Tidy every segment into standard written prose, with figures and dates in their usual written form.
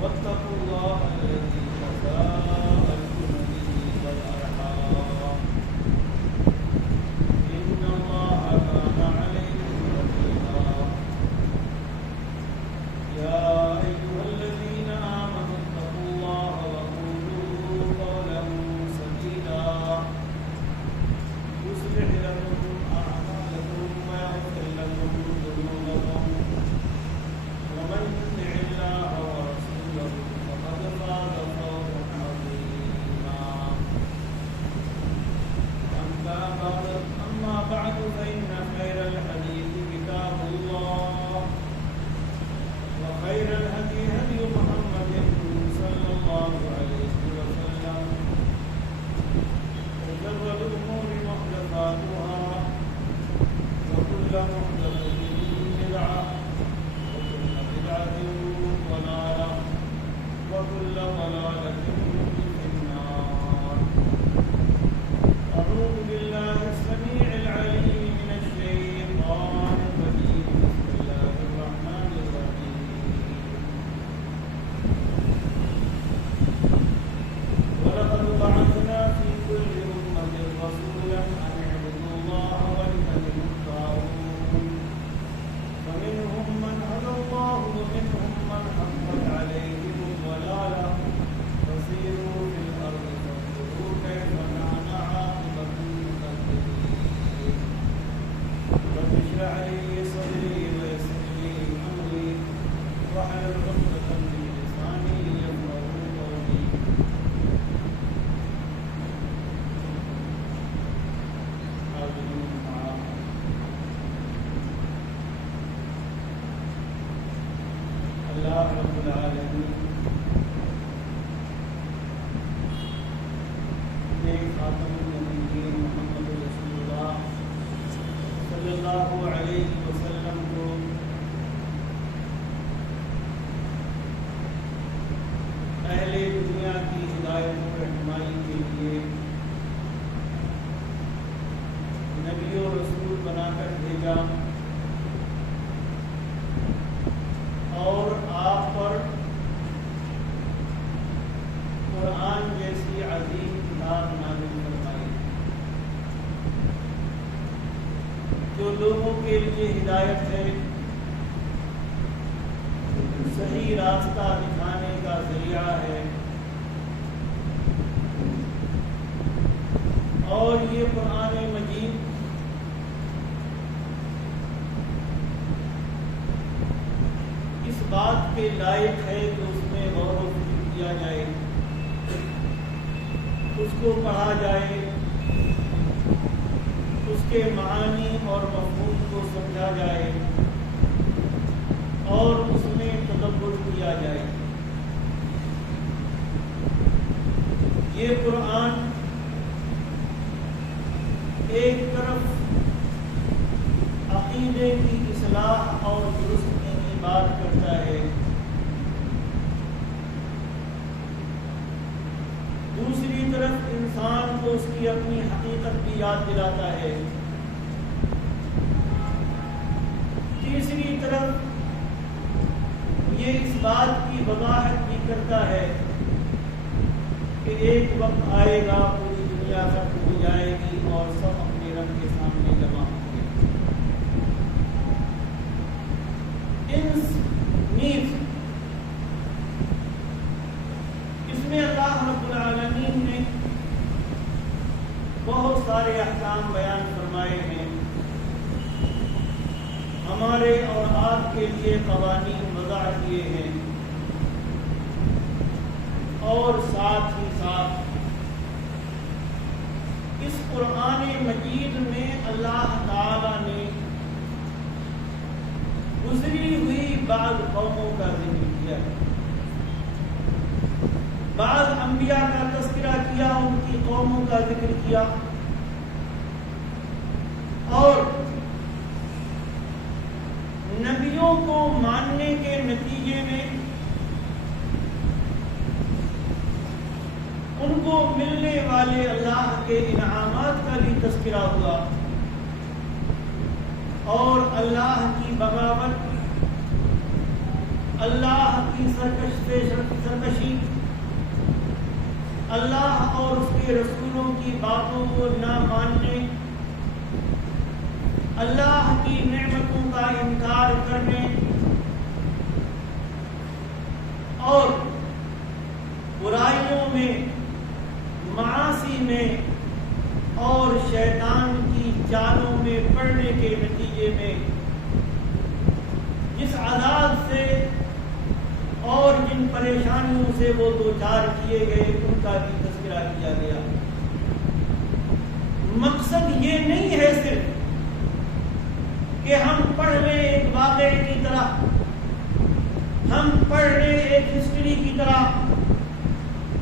واتقوا الله الذي تساءلون به والأرحام إن الله كان عليكم رقيبا يا أيها الذين آمنوا اتقوا الله وقولوا قولا سديدا يصلح لكم أعمالكم ويغفر لكم ذنوبكم ومن يطع الله ورسوله فقد فاز فوزا عظيما أما بعد فإن خير الحديث كتاب الله وخير الهدي هدي محمد صلى الله عليه وسلم وشر الأمور محدثاتها وكل محدثة بدعة وكل بدعة ضلالة وكل ضلالة في النار. أعوذ بالله السميع العليم من الشيطان الرجيم. بسم الله الرحمن الرحيم. ولقد بعثنا في كل أمة رسولا أن اعبدوا الله واجتنبوا الطاغوت فمنهم من هدى الله ومنهم من حقت عليهم الضلالة فسيروا في الأرض فانظروا كيف كان عاقبة المكذبين. رب اشرح لي صدري ويسر لي أمري واحلل عقدة من لساني يفقهوا قولي. حاضرين معاذ اللہ رب العالمین نے خاتم النبیین محمد رسول اللہ صلی اللہ علیہ وسلم کو اہل دنیا کی ہدایت و رہنمائی کے لیے نبی و رسول بنا کر بھیجا اور آپ پر قرآن جیسی عظیم کتاب نازل فرمائی جو لوگوں کے لیے ہدایت ہے، صحیح راستہ دکھانے کا ذریعہ ہے، اور یہ قرآن مجید اس بات کے لائق ہے کہ اس میں غور و فکر کیا جائے، اس کو پڑھا جائے، اس کے معانی اور مفہوم کو سمجھا جائے اور اس میں تدبر کیا جائے۔ یہ قرآن ایک طرف عقیدے کی اصلاح اور درست بات کرتا ہے، دوسری طرف انسان کو اس کی اپنی حقیقت بھی یاد دلاتا ہے، تیسری طرف یہ اس بات کی وضاحت بھی کرتا ہے کہ ایک وقت آئے گا پوری دنیا ختم ہو جائے گی اور سب اپنے رب کے سامنے جمع ہوں گے۔ اس میں اللہ رب العالمین نے بہت سارے احکام بیان فرمائے ہیں، ہمارے اور آپ کے لیے قوانین وضع کیے ہیں، اور ساتھ ہی ساتھ اس قرآن مجید میں اللہ تعالی نے گزری ہوئی بعض قوموں کا ذکر کیا ہے، بعض انبیاء کا تذکرہ کیا، ان کی قوموں کا ذکر کیا، اور نبیوں کو ماننے کے نتیجے میں ان کو ملنے والے اللہ کے انعامات کا بھی تذکرہ ہوا، اور اللہ کی بغاوت اللہ کی سرکشی، اللہ اور اس کے رسولوں کی باتوں کو نہ ماننے، اللہ کی نعمتوں کا انکار کرنے اور برائیوں میں، معاصی میں اور شیطان کی چالوں میں پڑنے کے نتیجے میں جس عذاب سے اور جن پریشانیوں سے وہ دوچار کیے گئے ان کا بھی تذکرہ کیا گیا۔ مقصد یہ نہیں ہے صرف کہ ہم پڑھ لیں ایک واقعے کی طرح، ہم پڑھ لیں ایک ہسٹری کی طرح،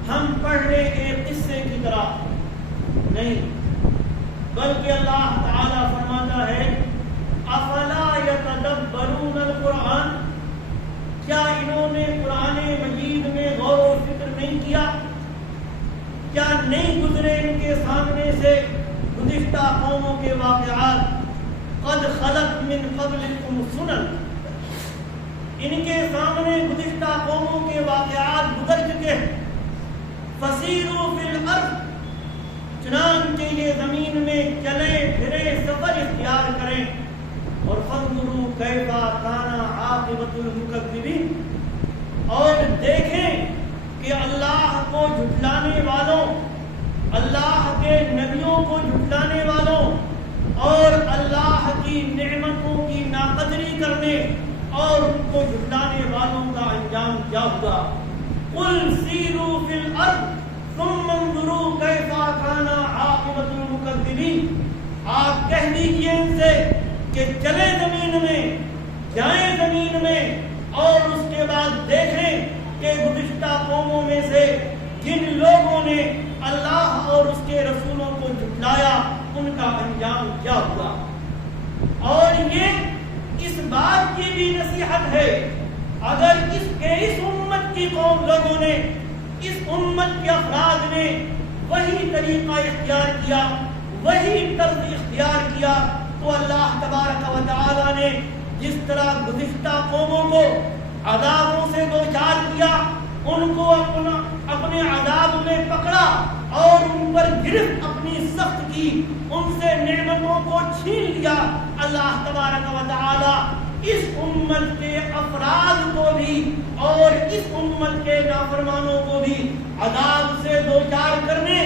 ہم پڑھ لیں ایک قصے کی طرح، نہیں، بلکہ اللہ تعالیٰ فرماتا ہے افلا یتدبرون القرآن، کیا انہوں نے قرآن مجید میں غور و فکر نہیں کیا؟ کیا نہیں گزرے ان کے سامنے سے گزشتہ قوموں کے واقعات؟ قد خلت من قبلکم سنن، ان کے سامنے گزشتہ قوموں کے واقعات گزر چکے ہیں۔ فسیروا فی الارض، چنانچہ یہ زمین میں چلیں پھریں، سفر اختیار کریں، اور فانظروا کیف کان عاقبۃ المکذبین، اور دیکھیں کہ اللہ کو جھٹلانے والوں، اللہ کے نبیوں کو جھٹلانے والوں اور اللہ کی نعمتوں کی ناقدری کرنے اور ان کو جھٹلانے والوں کا انجام کیا ہوگا۔ قل سیروا فی الارض ثم انظروا کیف کان عاقبۃ المکذبین، آپ کہہ دیجئے ان سے کہ چلیں زمین میں، جائیں زمین میں، اور اس کے بعد دیکھیں کہ گزشتہ قوموں میں سے جن لوگوں نے اللہ اور اس کے رسولوں کو جھٹلایا ان کا انجام کیا ہوا۔ اور یہ اس بات کی بھی نصیحت ہے، اگر اس امت کی قوم لوگوں نے، اس امت کے افراد نے وہی طریقہ اختیار کیا، وہی طرز اختیار کیا، تو اللہ تبارک و تعالی نے جس طرح گزشتہ قوموں کو عذابوں سے دوچار کیا، ان کو اپنے عذاب میں پکڑا اور ان پر گرفت اپنی سخت کی، ان سے نعمتوں کو چھین لیا، اللہ تبارک و تعالی اس امت کے افراد کو بھی اور اس امت کے نافرمانوں کو بھی عذاب سے دوچار کرنے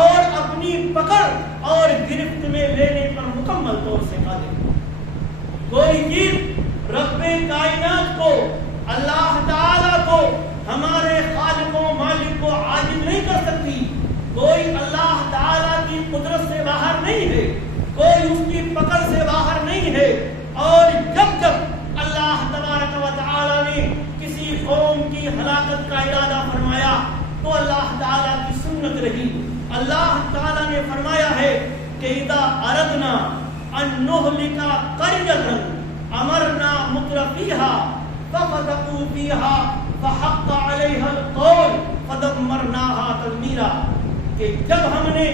اور اپنی پکڑ اور گرفت میں لینے پر مکمل طور سے قادر۔ کوئی چیز رب کائنات کو، اللہ تعالیٰ کو، ہمارے خالق و مالک کو عاجز نہیں کر سکتی، کوئی اللہ تعالیٰ کی قدرت سے باہر نہیں ہے، کوئی اس کی پکڑ سے باہر نہیں ہے۔ اور جب اللہ تبارک و تعالیٰ نے کسی قوم کی ہلاکت کا ارادہ فرمایا تو اللہ تعالیٰ کی سنت رہی، اللہ تعالیٰ نے فرمایا ہے کہ اذا اردنا ان نہلک قریۃ امرنا مترفیها ففسقوا فیها فحق علیہا القول فدمرناها تدمیرا، کہ جب ہم نے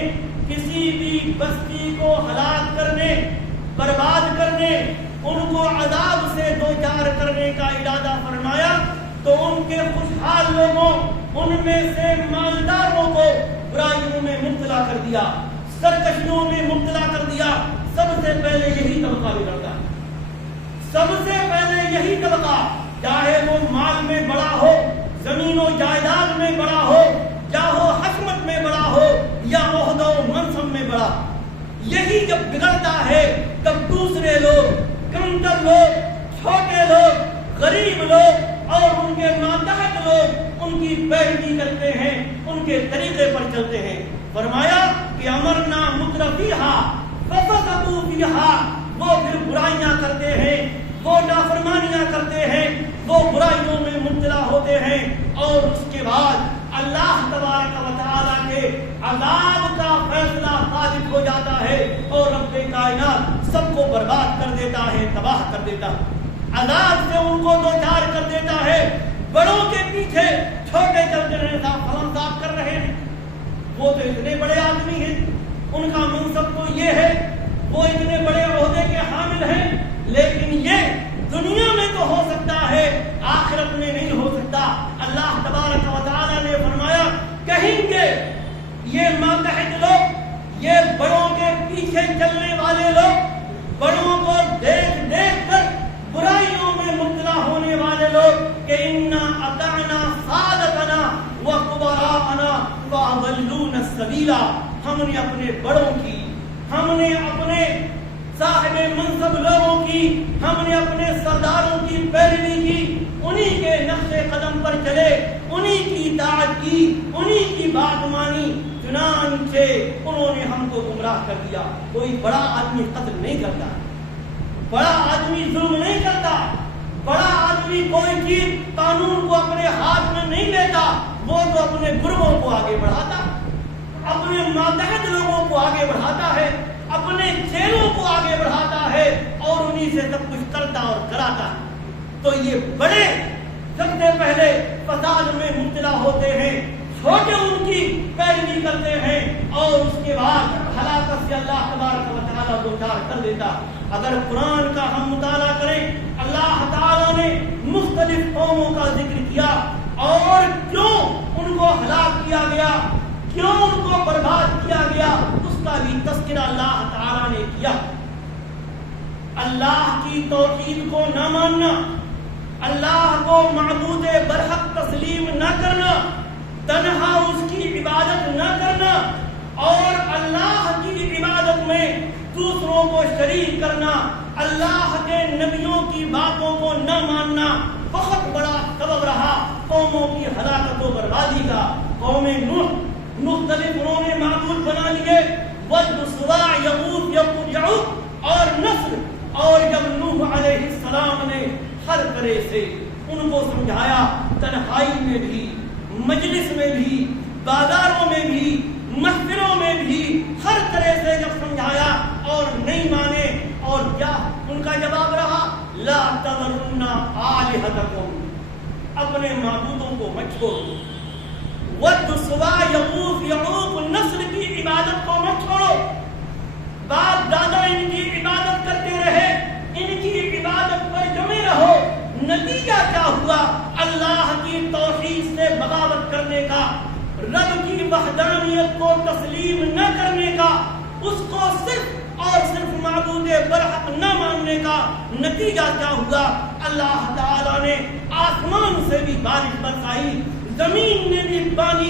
کسی بھی بستی کو ہلاک کرنے، برباد کرنے، ان کو عذاب سے دوچار کرنے کا ارادہ فرمایا تو ان کے خوشحال لوگوں، ان میں سے مالداروں کو برائیوں میں مبتلا کر دیا، سرکشیوں میں مبتلا کر دیا۔ سب سے پہلے یہی طبقہ بگڑتا ہے، سب سے پہلے یہی طبقہ، چاہے وہ مال میں بڑا ہو، زمین و جائیداد میں بڑا ہو، یا وہ حکمت میں بڑا ہو، یا عہدہ و منصب میں بڑا، یہی جب بگڑتا ہے تب دوسرے لوگ، کمتر لوگ، چھوٹے لوگ، غریب لوگ اور ان کے ماتحت لوگ ان کی پیروی کرتے ہیں، ان کے طریقے پر چلتے ہیں۔ فرمایا کہ امرنا مترفیہا ففسقوا فیہا، وہ پھر برائیاں کرتے ہیں، وہ نافرمانیاں کرتے ہیں، وہ برائیوں میں مبتلا ہوتے ہیں، اور اس کے بعد اللہ تبارک و تعالیٰ کے عذاب کا فیصلہ صادق ہو جاتا ہے اور رب کائنات سب کو برباد کر دیتا ہے، تباہ کر دیتا ہے، عذاب سے ان کو دوچار کر دیتا ہے۔ بڑوں کے پیچھے چھوٹے چلتے رہے، فلاں صاحب کر رہے ہیں، وہ تو اتنے بڑے آدمی ہیں، ان کا منصب تو یہ ہے، وہ اتنے بڑے عہدے کے حامل ہیں، لیکن یہ دنیا میں تو ہو سکتا ہے، آخرت میں نہیں ہو سکتا۔ اللہ تبارک و تعالی نے فرمایا کہیں گے یہ ماتحت لوگ، یہ بڑوں کے پیچھے چلنے والے لوگ، بڑوں کو دیکھ دیکھ کر برائیوں میں مبتلا ہونے والے لوگ کہ انا اطعنا سادتنا وکبراءنا واضلونا السبیلا، ہم نے اپنے بڑوں کی، ہم نے اپنے صاحب منصب لوگوں کی، ہم نے اپنے سرداروں کی پیروی کی، انہی کے نقش قدم پر چلے، انہی کی اطاعت کی، انہی کی بات مانی، چنانچہ انہوں نے ہم کو گمراہ کر دیا۔ کوئی بڑا آدمی قتل نہیں کرتا، بڑا آدمی ظلم نہیں کرتا، بڑا آدمی کوئی چیز قانون کو اپنے ہاتھ میں نہیں لیتا، وہ تو اپنے گروہوں کو آگے بڑھاتا، اپنے ماتحت لوگوں کو آگے بڑھاتا ہے، اپنے چیلوں کو آگے بڑھاتا ہے اور انہی سے سب کچھ کرتا اور کراتا ہے۔ تو یہ بڑے سب سے پہلے فساد میں مبتلا ہوتے ہیں، چھوٹے ان کی پیروی کرتے ہیں اور اس کے بعد ہلاکت سے اللہ تبارک و تعالیٰ دو چار کر دیتا۔ اگر قرآن کا ہم مطالعہ کریں، اللہ تعالیٰ نے مختلف قوموں کا ذکر کیا اور کیوں ان کو ہلاک کیا گیا، کیوں ان کو برباد کیا گیا، اس کا بھی تذکرہ اللہ تعالیٰ نے کیا۔ اللہ کی توحید کو نہ ماننا، اللہ کو معبود برحق تسلیم نہ کرنا، تنہا اس کی عبادت نہ کرنا اور اللہ کی عبادت میں دوسروں کو شریک کرنا، اللہ کے نبیوں کی باتوں کو نہ ماننا بہت بڑا سبب رہا قوموں کی ہلاکت و بربادی کا۔ قوم نوح مختلف انہوں نے معبود بنا لیے، ود، سواع، یغوث، یعوق اور نصر، اور جب نوح علیہ السلام نے ہر طرح سے ان کو سمجھایا، تنہائی میں بھی، مجلس میں بھی، بازاروں میں بھی، محفلوں میں بھی، ہر طرح سے جب سمجھایا اور نہیں مانے، اور کیا ان کا جواب رہا؟ لا تذرن آلہتکم، اپنے معبودوں کو مت چھوڑو، ود، سواع، یغوث، یعوق، نصر کی عبادت کو مت چھوڑو۔ باپ دادا ان کی عبادت کرتے رہے، ان کی عبادت پر جمے رہو، نتیجہ کیا ہوا؟ اللہ کی توحید سے بغاوت کرنے کا، رب کی وحدانیت کو تسلیم نہ کرنے کا، اس کو صرف اور صرف معبود برحق نہ ماننے کا نتیجہ کیا ہوا؟ اللہ تعالیٰ نے آسمان سے بھی بارش برسائی، زمین میں بھی پانی،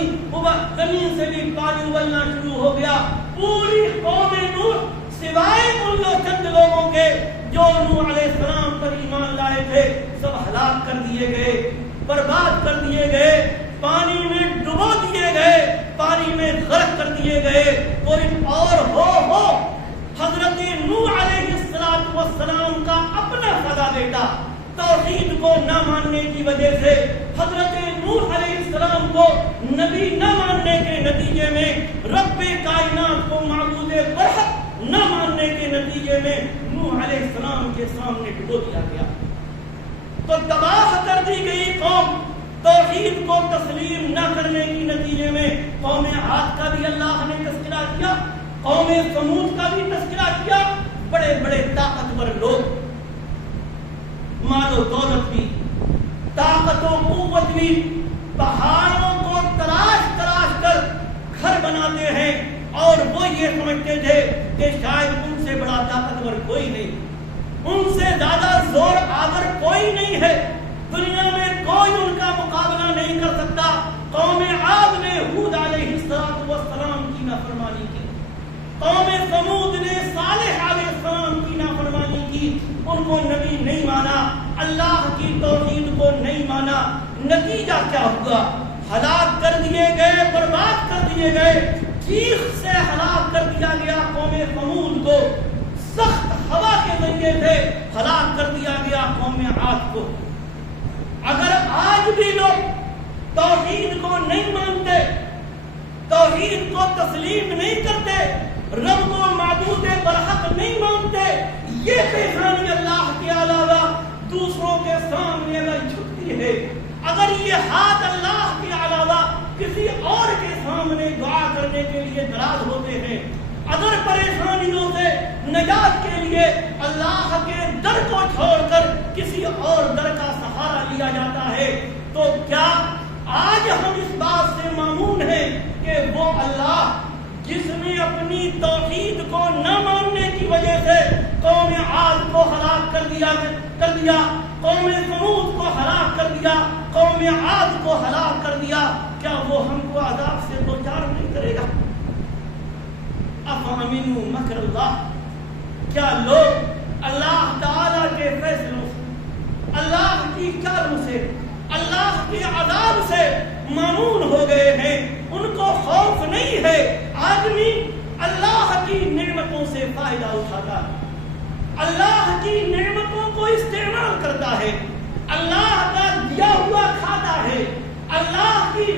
زمین سے بھی پانی ابلنا شروع ہو گیا۔ پوری قوم نوح سوائے ان چند لوگوں کے جو نوح علیہ السلام پر ایمان لائے تھے، سب ہلاک کر دیے گئے، برباد کر دیے گئے، پانی میں ڈبو دیے گئے، پانی میں غرق کر دیے گئے۔ کوئی اور ہو حضرت نوح علیہ السلام کا اپنا سگا بیٹا توحید کو نہ ماننے کی وجہ سے، حضرت نوح علیہ السلام کو نبی نہ ماننے کے نتیجے میں، رب کائنات کو معبود برحق نہ ماننے کے نتیجے میں نوح علیہ السلام کے سامنے ڈبو دیا گیا۔ تو تباہ کر دی گئی قوم، توحید کو تسلیم نہ کرنے کی نتیجے میں۔ قوم عاد کا بھی اللہ نے تذکرہ کیا، قوم ثمود کا بھی تذکرہ کیا۔ بڑے بڑے طاقتور لوگ، مال و دولت بھی، طاقت و قوت بھی، پہاڑوں کو تراش تراش کر گھر بناتے ہیں اور وہ یہ سمجھتے تھے کہ شاید ان سے بڑا طاقتور کوئی نہیں، ان سے زیادہ زور آور کوئی نہیں ہے، دنیا میں کوئی ان کا مقابلہ نہیں کر سکتا۔ قوم عاد نے ہود علیہ السلام کی نافرمانی کی، قوم ثمود نے صالح علیہ السلام کی نافرمانی کی، ان کو نبی نہیں مانا، اللہ کی توحید کو نہیں مانا۔ نتیجہ کیا ہوا؟ ہلاک کر دیے گئے، برباد کر دیے گئے، چیخ سے ہلاک کر دیا گیا قوم ثمود کو، سخت ہوا کے ذریعے سے ہلاک کر دیا گیا قوم عاد کو۔ اگر آج بھی لوگ توحید کو نہیں مانتے، توحید کو تسلیم نہیں کرتے، رب کو معبود برحق نہیں مانتے، یہ پیشانی اللہ کے علاوہ دوسروں کے سامنے اگر جھکتی ہے، اگر یہ ہاتھ اللہ کے علاوہ کسی اور کے سامنے دعا کرنے کے لیے دراز ہوتے ہیں، اگر پریشانیوں سے نجات کے لیے اللہ کے در کو چھوڑ کر کسی اور در کا سہارا لیا جاتا ہے تو کیا آج ہم اس بات سے مامون ہیں کہ وہ اللہ جس نے اپنی توحید کو نہ ماننے کی وجہ سے قوم عاد کو ہلاک کر دیا، قوم ثمود کو ہلاک کر دیا، قوم عاد کو ہلاک کر دیا، کیا وہ ہم کو عذاب سے دوچار نہیں کرے گا؟ افامنوا مکر اللہ، کیا لوگ اللہ تعالی کے فیصلوں سے، اللہ کی چالوں سے، اللہ کے عذاب سے مامون ہو گئے ہیں؟ ان کو خوف نہیں ہے۔ آدمی اللہ کی نعمتوں سے فائدہ اٹھاتا ہے، اللہ کی نعمتوں کو استعمال کرتا ہے، اللہ کا دیا ہوا کھاتا ہے، اللہ کی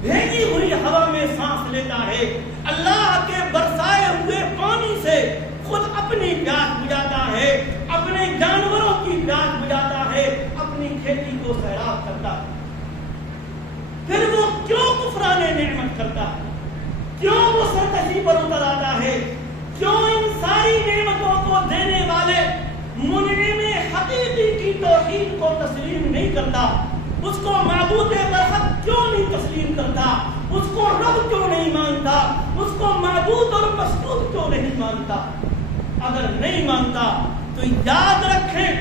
بھیجی ہوئی ہوا میں سانس لیتا ہے، اللہ کے برسائے ہوئے پانی سے خود اپنی پیاس بجھاتا ہے، اپنے جانوروں کی پیاس بجھاتا ہے، اپنی کھیتی کو سیراب کرتا ہے۔ پھر وہ کیوں کفران نعمت کرتا ہے؟ کیوں وہ سرکشی پر اتر آتا ہے؟ کیوں ان ساری نعمتوں کو دینے والے منعم حقیقی کی توحید کو تسلیم نہیں کرتا؟ اس کو معبود برحق کیوں نہیں تسلیم کرتا؟ اس کو رب کیوں نہیں مانتا؟ اس کو معبود اور مسجود کیوں نہیں مانتا؟ اگر نہیں مانتا تو یاد رکھیں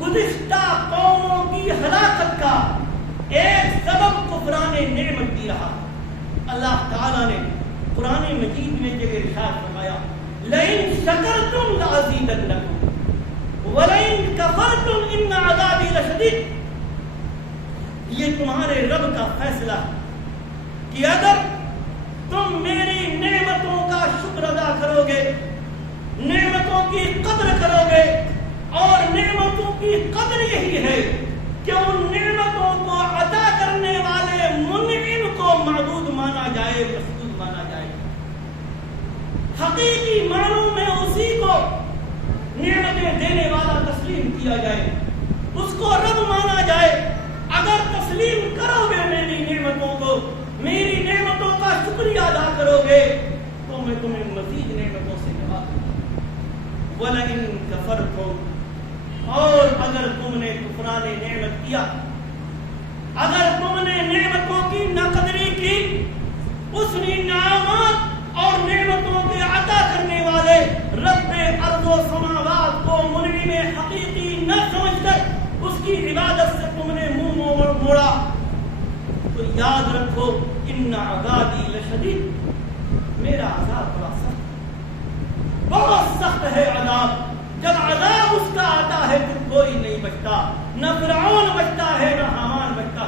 گزشتہ قوموں کی ہلاکت کا ایک سبب کفران نعمت بھی رہا۔ اللہ تعالیٰ نے قرآن مجید میں جگہ ارشاد فرمایا لئن شکرتم لازیدنکم ولئن کفرتم ان عذابی لشدید۔ یہ تمہارے رب کا فیصلہ ہے کہ اگر تم میری نعمتوں کا شکر ادا کرو گے، نعمتوں کی قدر کرو گے، اور نعمتوں کی قدر یہی ہے کہ ان نعمتوں کو عطا کرنے والے منعم کو معبود مانا جائے، مسجود مانا جائے، حقیقی معنوں میں اسی کو نعمتیں دینے والا تسلیم کیا جائے، اس کو رب مانا جائے۔ اگر تسلیم کرو گے میری نعمتوں کو، میری نعمتوں کا شکریہ ادا کرو گے تو میں تمہیں مزید نعمتوں سے نوازوں گا۔ وَلَئِن كَفَرْتُمْ، اور اگر تم نے کفران نعمت کیا، اگر تم نے نعمتوں کی ناقدری کی، اس انعامات اور نعمتوں کے عطا کرنے والے رب ارض و سماوات کو منعم حقیقی نہ سمجھ کر اس کی عبادت سے تم نے منہ موڑا، تو یاد رکھو ان عذابی لشدید، میرا عذاب بڑا سخت، بہت سخت ہے عذاب۔ جب عذاب اس کا آتا ہے تو کوئی نہیں بچتا، نہ فرعون بچتا ہے، نہ حامان بچتا،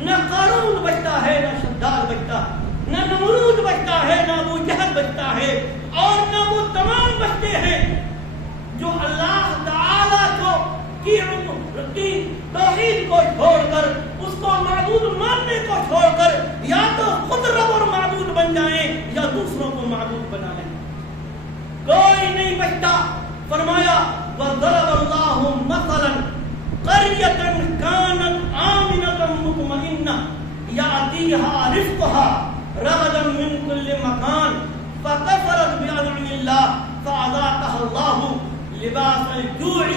نہ قارون بچتا ہے، نہ شداد بچتا، نہ نمرود بچتا ہے، نہ ابو جہل بچتا ہے، اور نہ وہ تمام بچتے ہیں جو اللہ تعالیٰ کو کی توحید کو چھوڑ کر، اس کو معبود ماننے کو چھوڑ کر یا تو خود رب اور معبود بن جائیں یا دوسروں کو معبود بنا لیں، کوئی نہیں بچتا۔ فرمایا وَضَرَبَ اللَّهُ مَثَلًا قَرْيَةً كَانَتْ آمِنَةً مُطْمَئِنَّةً يَأْتِيهَا رِزْقُهَا رَغَدًا مِنْ كُلِّ مَكَانٍ فَكَفَرَتْ بِأَنْعُمِ اللَّهِ فَأَذَاقَهَا اللَّهُ لِبَاسَ الْجُوعِ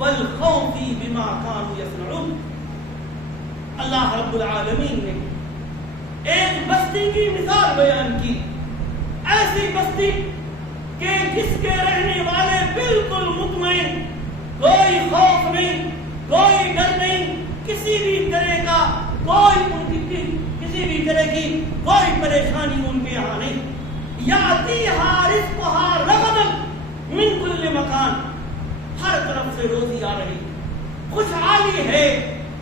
وَالْخَوْفِ بِمَا كَانُوا يَصْنَعُونَ۔ اللہ رب العالمین نے ایک بستی کی مثال بیان کی، ایسی بستی کہ جس کے رہنے والے بالکل مطمئن، کوئی خوف نہیں، کوئی ڈر نہیں، کسی بھی طرح کا کسی بھی طرح کی کوئی پریشانی ان کے یہاں نہیں۔ یاتیہا رزقہا رغداً من کل مکان، ہر طرف سے روزی آ رہی، خوشحالی ہے،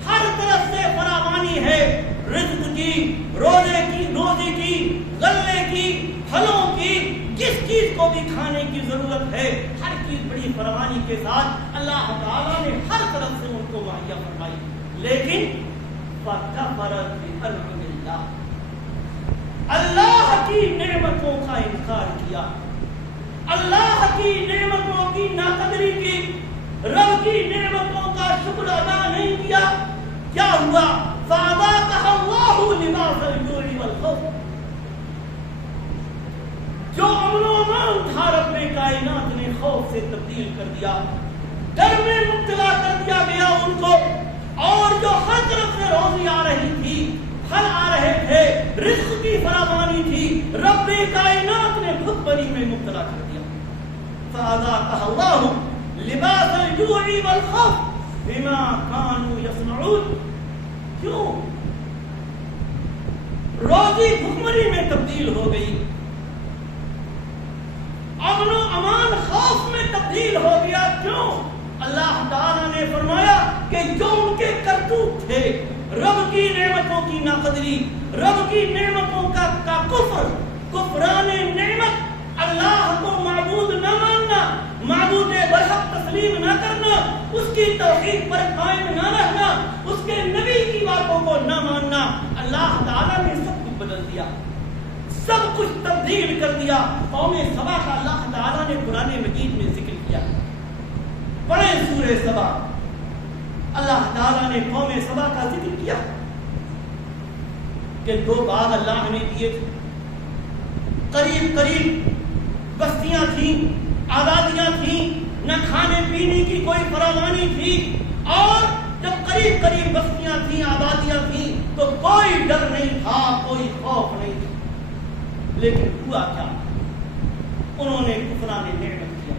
ہر طرف سے فراوانی ہے، رزق کی، روزی کی، غلے کی، پھلوں کی، جس چیز کو بھی کھانے کی ضرورت ہے، ہر چیز بڑی فراوانی کے ساتھ اللہ تعالیٰ نے ہر طرف سے ان کو مہیا فرمائی، لیکن فَكَفَرَتْ بِأَنْعُمِ اللَّهِ، اللہ کی نعمتوں کا انکار کیا، اللہ کی نعمتوں کی ناقدری کی، رب کی نعمتوں کا شکر ادا نہیں کیا، کیا ہوا؟ فَأَذَاقَهَا اللَّهُ لِبَاسَ الْجُوعِ وَالْخَوْفِ، کائنات نے خوف سے تبدیل کر دیا، ڈر میں مبتلا کر دیا گیا ان کو، اور جو ہر طرف سے روزی آ رہی تھی، پھل آ رہے تھے، رزق کی فراوانی تھی، رب کائنات نے بھوک میں مبتلا کر دیا۔ فَأَذَاقَهَا اللَّهُ لِبَاسَ الْجُوعِ وَالْخَوْفِ بِمَا كَانُوا يَصْنَعُونَ۔ کیوں؟ روزی بھکمری میں تبدیل ہو گئی، امن و امان خوف میں تبدیل ہو گیا۔ کیوں؟ اللہ تعالیٰ نے فرمایا کہ جو ان کے کرتوت تھے، رب کی نعمتوں کی ناقدری، رب کی نعمتوں کا کفر، کفران نعمت، اللہ کو معبود نہ ماننا، معبود برحق تسلیم نہ کرنا، اس کی توحید پر قائم نہ رہنا، اس کے نبی کی باتوں کو نہ ماننا، اللہ تعالیٰ نے سب کچھ بدل دیا، سب کچھ تبدیل کر دیا۔ قوم سبا کا اللہ تعالیٰ نے قرآن مجید میں ذکر کیا، پڑھے سورہ سبا، اللہ تعالیٰ نے قوم سبا کا ذکر کیا کہ 2 باغ اللہ نے دیے تھے، قریب قریب بستیاں تھیں، آبادیاں تھیں، نہ کھانے پینے کی کوئی فراوانی تھی، اور جب قریب قریب بستیاں تھیں، آبادیاں تھیں، تو کوئی ڈر نہیں تھا، کوئی خوف نہیں تھا۔ لیکن ہوا کیا؟ انہوں نے کفران نعمت کیا،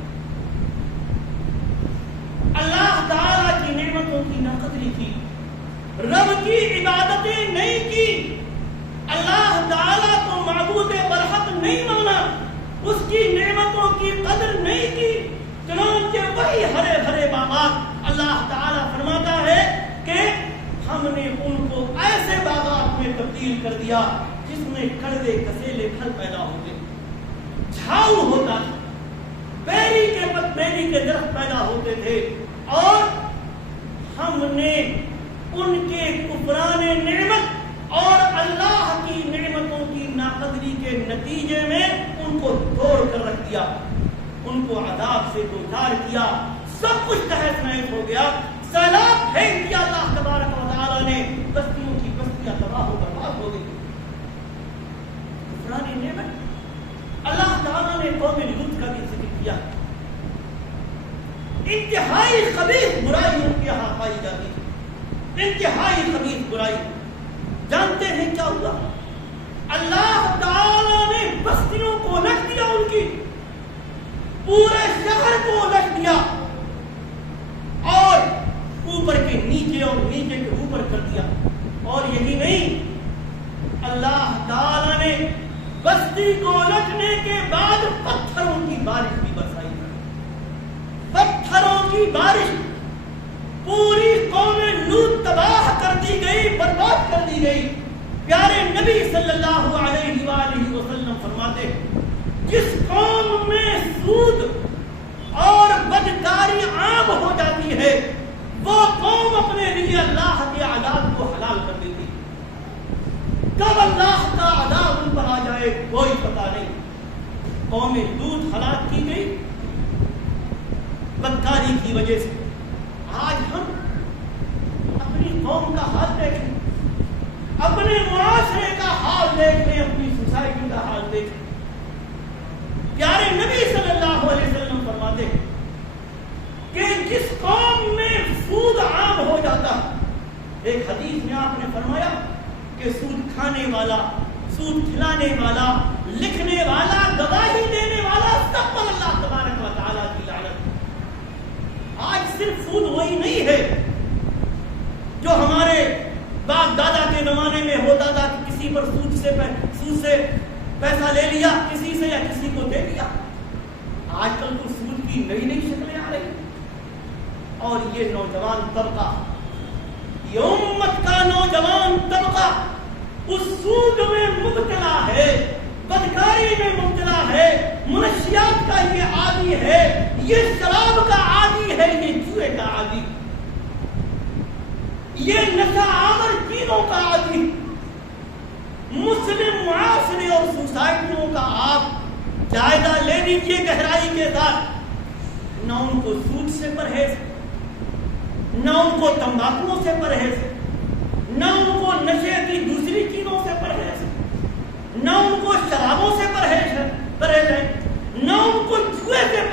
اللہ تعالیٰ کی نعمتوں کی ناقدری کی، رب کی عبادتیں نہیں کی، اللہ تعالیٰ کو معبود برحق نہیں مانا، اس کی نعمتوں کی قدر نہیں کی۔ چنانچہ وہی ہرے بھرے باغات، اللہ تعالیٰ فرماتا ہے کہ ہم نے ان کو ایسے باغات میں تبدیل کر دیا جس میں کڑوے کسیلے پھل پیدا ہوتے، جھاؤ ہوتا تھا، بیری کے درخت پیدا ہوتے تھے، اور ہم نے ان کے کفران نعمت اور اللہ کی نعمتوں کی ناقدری کے نتیجے میں ان کو توڑ کر رکھ دیا، ان کو عذاب سے دوچار کیا، سب کچھ تہس نہس ہو گیا، سیلاب پھینک دیا اللہ تبارک و تعالیٰ نے، بستیوں کی بستیاں تباہ و برباد ہو گئی۔ کفران نعمت، اللہ تعالیٰ نے قوم لوط کا بھی ذکر کیا، انتہائی خبیث برائی ان کے یہاں پائی جاتی تھی، انتہائی خبیث برائی۔ جانتے ہیں کیا ہوا؟ اللہ تعالیٰ نے بستیوں کو الٹ دیا، ان کی پورے شہر کو الٹ دیا، اور اوپر کے نیچے اور نیچے کے اوپر کر دیا۔ اور یہی نہیں، اللہ تعالیٰ نے بستی کو الٹنے کے بعد پتھروں کی بارش بھی برسائی، پتھروں کی بارش، پوری قوم لوط تباہ کر دی گئی، برباد کر دی گئی۔ پیارے نبی صلی اللہ علیہ وآلہ وسلم فرماتے ہیں، جس قوم میں سود اور بدکاری عام ہو جاتی ہے، وہ قوم اپنے لیے اللہ کے عذاب کو حلال کر دیتی، کب اللہ کا عذاب ان پر آ جائے کوئی پتہ نہیں۔ قوم لوط ہلاک کی گئی بدکاری کی وجہ سے۔ آج ہم اپنی قوم کا حال دیکھیں، اپنے معاشرے کا حال دیکھیں، اپنی سوسائٹی کا حال دیکھیں۔ پیارے نبی صلی اللہ علیہ وسلم فرماتے ہیں کہ جس قوم میں سود عام ہو جاتا، ایک حدیث میں آپ نے فرمایا کہ سود کھانے والا، سود کھلانے والا، لکھنے والا، گواہی دینے والا، سب پر اللہ تبارک و تعالیٰ کی لعنت۔ آج صرف سود وہی نہیں ہے جو ہمارے باپ دادا کے زمانے میں ہوتا تھا کہ کسی پر سود سے پیسہ لے لیا کسی سے یا کسی کو دے دیا۔ آج کل تو سود کی نئی نئی شکلیں آ رہی، اور یہ نوجوان طبقہ، یہ امت کا نوجوان طبقہ اس سود میں مبتلا ہے، بدکاری میں مبتلا ہے، منشیات کا یہ عادی ہے، یہ شراب کا عادی ہے، یہ جوئے کا عادی، یہ نشہ آور چیزوں کا عادی۔ مسلم معاشرے اور سوسائٹیوں کا آپ جائزہ لے لیجیے گہرائی کے ساتھ، نہ ان کو سود سے پرہیز، نہ ان کو تمباکو سے پرہیز، نہ ان کو نشے کی دوسری چیزوں سے پرہیز، نہ ان کو شرابوں سے پرہیز ہے، نہ ان کو جوئے سے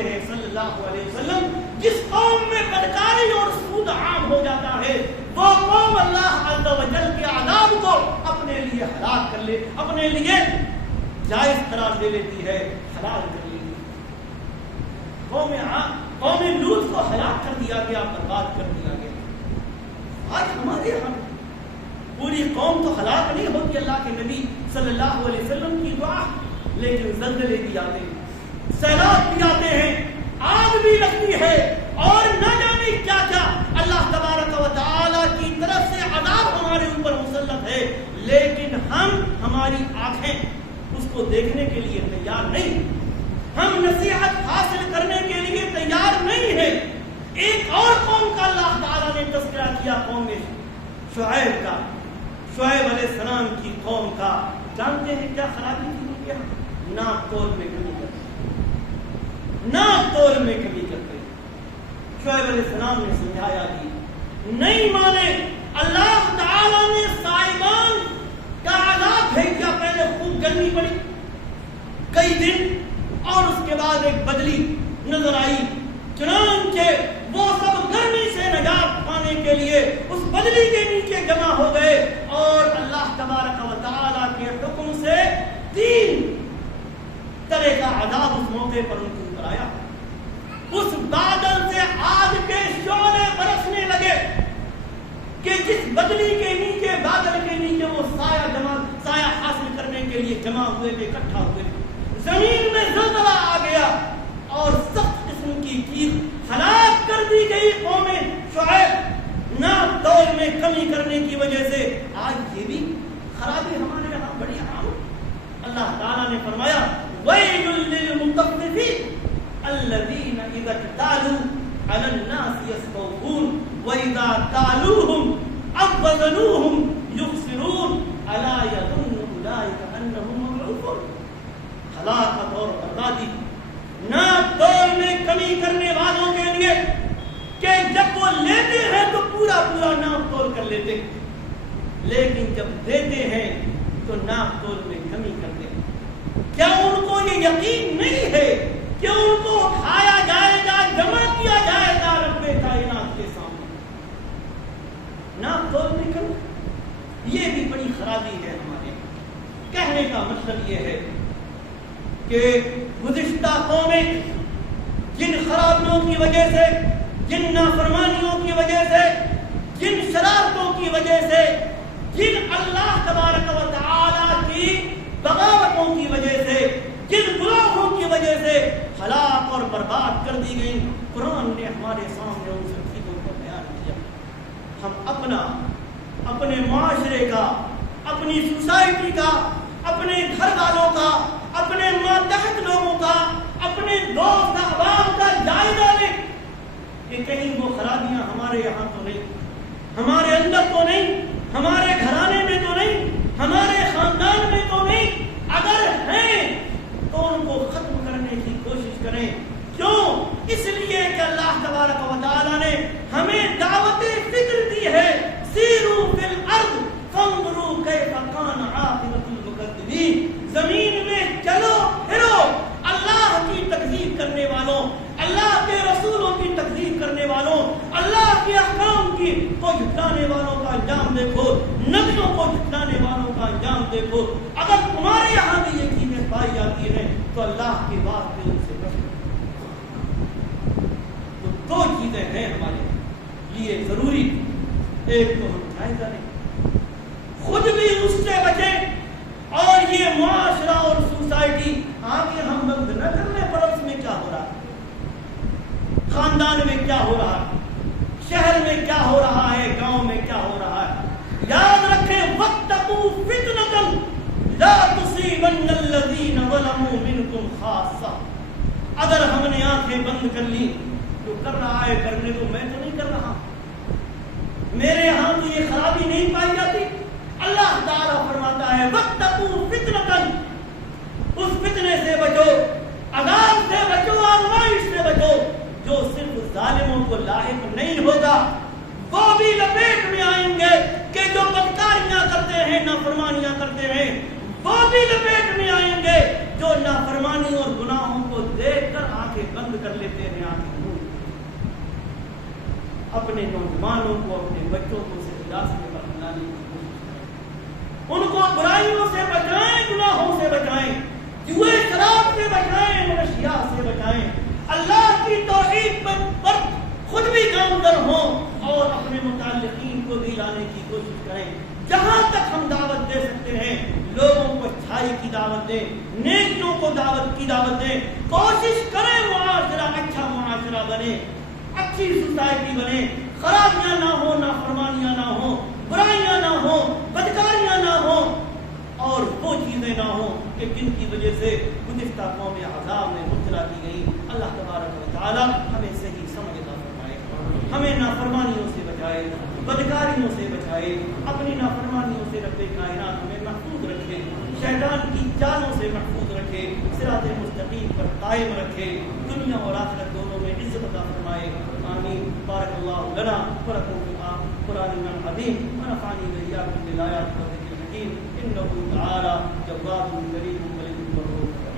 فرماتے ہیں صلی اللہ علیہ وسلم جس قوم میں بدکاری اور سود عام ہو جاتا ہے وہ قوم اللہ عز و جل کے عذاب کو اپنے لیے ہلاک کر لے، اپنے لیے جائز قرار دے لیتی ہے، حلال کر لیتی ہے۔ قوم لوط کو ہلاک کر دیا گیا، برباد کر دیا گیا۔ آج ہمارے یہاں پوری قوم تو ہلاک نہیں ہوتی اللہ کے نبی صلی اللہ علیہ وسلم کی دعا، لیکن زلزلے بھی آتے ہیں، سیلاب بھی آتے ہیں، آگ بھی لگتی ہے، اور نہ جانے کیا کیا اللہ تبارک و تعالی کی طرف سے عذاب ہمارے اوپر مسلط ہے، لیکن ہماری آنکھیں اس کو دیکھنے کے لیے تیار نہیں، ہم نصیحت حاصل کرنے کے لیے تیار نہیں ہے۔ ایک اور قوم کا اللہ تعالی نے تذکرہ کیا، قوم شعیب کا، شعیب علیہ السلام کی قوم کا۔ جانتے ہیں کیا خرابی تھی ان کے یہاں؟ ناپ تول میں کمی کرتے، ناپ تول میں کمی کرتے۔ شعیب علیہ السلام نے سمجھایا کہ نہیں مانے، اللہ تعالی نے سائبان کا عذاب بھیجا، پہلے خوب گرمی پڑی کئی دن، اور اس کے بعد ایک بدلی نظر آئی، چنانچہ وہ سب گرمی سے نجات پانے کے لیے اس بدلی کے نیچے جمع ہو گئے، اور اللہ تبارک و تعالی کے حکم سے 3 طرح کا عذاب اس موقع پر ان کو کرایا۔ اس بادل سے آگ کے شعلے برسنے لگے کہ جس بدلی کے نیچے، بادل کے نیچے وہ سایہ حاصل کرنے کے لیے جمع ہوئے تھے، اکٹھا ہوئے تھے، زمین میں زلزلہ آ گیا اور سخت قسم کی چیز ہلاک کر دی گئی قوم شعیب، ناپ تول میں کمی کرنے کی وجہ سے۔ آج یہ بھی خرابی ہمارے یہاں بڑی عام۔ اللہ تعالیٰ نے فرمایا وَيْلٌ لِّلْمُطَفِّفِينَ الَّذِينَ إِذَا اكْتَالُوا عَلَى النَّاسِ يَسْتَوْفُونَ وَإِذَا كَالُوهُمْ أَوْ وَزَنُوهُمْ يُخْسِرُونَ أَلَا يَظُنُّ أُولَٰئِكَ أَنَّهُم مَّبْعُوثُونَ۔ ہلاکت اور بربادی ناپ تول میں کمی کرنے والوں کے لیے کہ جب وہ لیتے ہیں تو پورا ناپ تول کر لیتے، لیکن جب دیتے ہیں تو ناپ تول میں کمی کرتے ہیں۔ کیا ان کو یہ یقین نہیں ہے کہ ان کو اٹھایا جائے گا، جمع کیا جائے گا رب کائنات کے سامنے؟ ناپ تول میں کمی، یہ بھی بڑی خرابی ہے ہمارے۔ کہنے کا مطلب یہ ہے کہ گزشتہ قومیں جن خرابیوں کی وجہ سے، جن نافرمانیوں کی وجہ سے، جن شرارتوں کی وجہ سے، جن اللہ تبارک و تعالی کی بغاوتوں کی وجہ سے، جن گناہوں کی وجہ سے ہلاک اور برباد کر دی گئی، قرآن نے ہمارے سامنے ان سب چیزوں کو بیان کیا۔ ہم اپنے معاشرے کا، اپنی سوسائٹی کا، اپنے گھر والوں کا، اپنے ماتحت لوگوں کا، اپنے دوست احباب کا جائزہ لیں کہ کہیں وہ خرابیاں ہمارے یہاں تو نہیں، ہمارے اندر تو نہیں، ہمارے گھرانے میں تو نہیں، ہمارے خاندان میں تو نہیں۔ اگر ہیں تو ان کو ختم کرنے کی کوشش کریں۔ کیوں؟ اس لیے کہ اللہ تبارک و تعالی نے ہمیں دعوت فکر دی ہے، سیروا فی الارض فانظروا کیف کان عاقبۃ المکذبین۔ زمین میں چلو پھرو، اللہ کی تکذیب کرنے والوں، اللہ کے رسولوں کی تکذیب کرنے والوں، اللہ کے احکام کو جھٹلانے والوں کا انجام دیکھو، نبیوں کو جھٹلانے والوں کا انجام دیکھو۔ اگر تمہارے یہاں بھی یہ چیزیں پائی جاتی ہیں تو اللہ کی بات پہ ان سے بچو۔ تو 2 چیزیں ہیں ہمارے لیے ضروری، ایک تو ہم جائزہ لیں، خود بھی اس سے بچیں، اور یہ معاشرہ اور سوسائٹی آگے ہم بند نہ کرنے پڑوس میں کیا ہو رہا ہے، خاندان میں کیا ہو رہا ہے، شہر میں کیا ہو رہا ہے، گاؤں میں کیا ہو رہا ہے۔ یاد رکھیں وَاتَّقُوا فِتْنَةً لَا تُصِيبَنَّ الَّذِينَ ظَلَمُوا مِنْكُمْ خَاصَّةً۔ اگر ہم نے آنکھیں بند کر لی، جو کر رہا ہے کرنے کو، میں تو نہیں کر رہا، میرے یہاں تو یہ خرابی نہیں پائی جاتی۔ اللہ تعالیٰ فرماتا ہے وَاتَّقُوا فِتْنَةً، اس فتنے سے بچو، عذاب سے بچو، آزمائش سے بچو، جو صرف ظالموں کو لاحق نہیں ہوگا، وہ بھی لپیٹ میں آئیں گے کہ جو بدکاریاں کرتے ہیں، نافرمانیاں کرتے ہیں، وہ بھی لپیٹ میں آئیں گے، جو نافرمانی اور گناہوں کو دیکھ کر آنکھیں بند کر لیتے ہیں، آنکھیں منہ اپنے نوجوانوں کو، اپنے بچوں کو صحیح راستے پر لانے کی کوشش کریں، ان کو برائیوں سے بچائیں، گناہوں سے بچائیں، جوئے شراب سے بچائیں، منشیات سے بچائیں، اللہ کی توحید پر خود بھی گامزن ہوں اور اپنے متعلقین کو بھی لانے کی کوشش کریں۔ جہاں تک ہم دعوت دے سکتے ہیں لوگوں کو اچھائی کی دعوت دیں، نیکیوں کو دعوت کی دعوت دیں، کوشش کریں معاشرہ اچھا معاشرہ بنے، اچھی سوسائٹی بنے، خرابیاں نہ ہو، نافرمانیاں نہ ہو، برائیاں نہ ہو، بدکاریاں نہ ہو، اور وہ چیزیں نہ ہوں کہ جن کی وجہ سے گزشتہ قوم عذاب میں مبتلا کی گئی۔ اللہ تبارک و تعالی ہمیں صحیح سمجھ عطا فرمائے، ہمیں نافرمانیوں سے بچائے، بدکاریوں سے بچائے، اپنی نافرمانیوں سے رب کائنات ہمیں محفوظ رکھے، شیطان کی چالوں سے محفوظ رکھے، صراط مستقیم پر قائم رکھے، دنیا اور آخرت دونوں میں عزت عطا فرمائے۔ آمین۔ بارک اللہ لنا ولکم فی القرآن العظیم ونفعني وإياكم بالآيات والذكر الحكيم إنه تعالى جواد كريم ملك البر